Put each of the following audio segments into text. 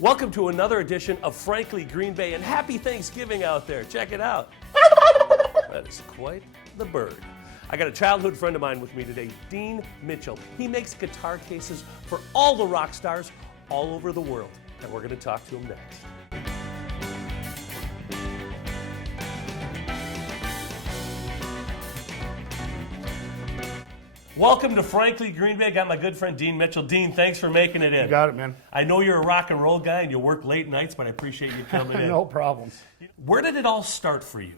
Welcome to another edition of Frankly Green Bay, and happy Thanksgiving out there. Check it out. That is quite the bird. I got a childhood friend of mine with me today, Dean Mitchell. He makes guitar cases for all the rock stars all over the world, and we're going to talk to him next. Welcome to Frankly Green Bay. I got my good friend Dean Mitchell. Dean, thanks for making it in. You got it, man. I know you're a rock and roll guy and you work late nights, but I appreciate you coming in. No problem. Where did it all start for you?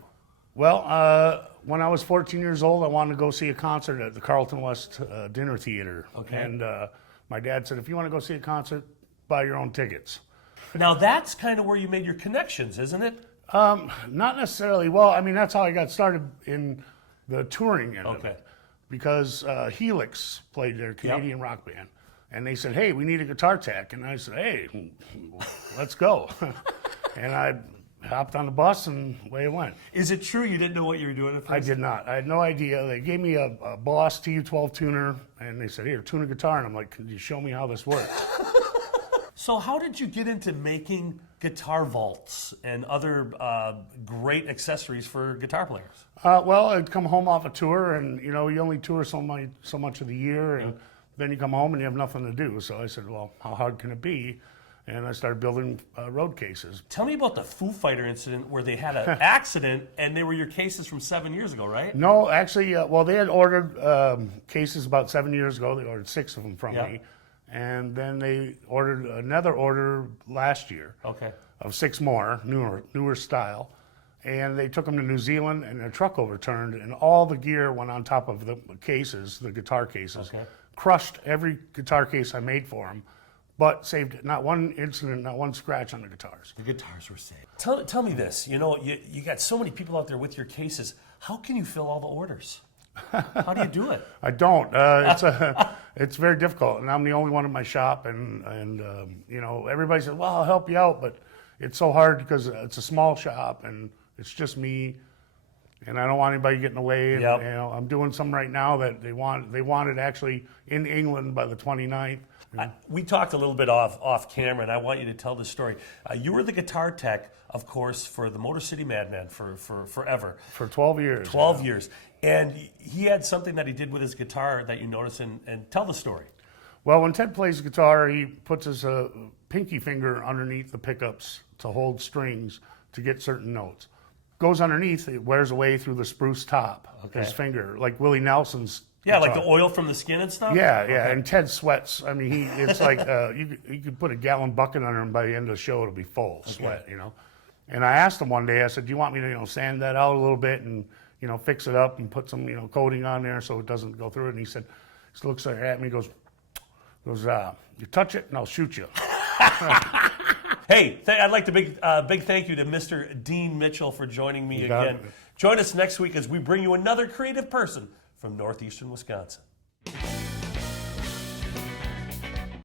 Well, when I was 14 years old, I wanted to go see a concert at the Carlton West Dinner Theater. Okay. And my dad said, if you want to go see a concert, buy your own tickets. Now that's kind of where you made your connections, isn't it? Not necessarily. Well, I mean, that's how I got started in the touring end of it. Because Helix played their Canadian rock band. And they said, hey, we need a guitar tech. And I said, hey, let's go. And I hopped on the bus and away it went. Is it true you didn't know what you were doing at first? I did not. I had no idea. They gave me a Boss TU-12 tuner, and they said, here, tune a guitar. And I'm like, can you show me how this works? So how did you get into making guitar vaults and other great accessories for guitar players? Well, I'd come home off a tour, and you only tour so much of the year, and then you come home and you have nothing to do. So I said, well, how hard can it be? And I started building road cases. Tell me about the Foo Fighter incident where they had an accident and they were your cases from 7 years ago, right? No, actually, well, they had ordered cases about 7 years ago. They ordered 6 of them from me. And then they ordered another order last year of 6 more, newer style. And they took them to New Zealand, and their truck overturned, and all the gear went on top of the cases, the guitar cases, crushed every guitar case I made for them, but saved not one incident, not one scratch on the guitars. The guitars were saved. Tell me this, you got so many people out there with your cases. How can you fill all the orders? How do you do it? I don't. It's very difficult, and I'm the only one in my shop, and everybody says, well, I'll help you out, but it's so hard because it's a small shop, and it's just me, and I don't want anybody getting away. And, I'm doing some right now that they wanted actually in England by the 29th. We talked a little bit off camera, and I want you to tell the story. You were the guitar tech, of course, for the Motor City Madman for forever. For 12 years. 12 years. And he had something that he did with his guitar that you noticed, and tell the story. Well, when Ted plays guitar, he puts his pinky finger underneath the pickups to hold strings to get certain notes. Goes underneath, it wears away through the spruce top, his finger, like Willie Nelson's guitar. Like the oil from the skin and stuff? Yeah, and Ted sweats. I mean, it's like you could put a gallon bucket under him, by the end of the show it'll be full of sweat, And I asked him one day, I said, do you want me to sand that out a little bit and fix it up and put some coating on there so it doesn't go through it? And he said, he looks at me, goes, you touch it and I'll shoot you. Hey, I'd like to big thank you to Mr. Dean Mitchell for joining me again. Join us next week as we bring you another creative person from northeastern Wisconsin.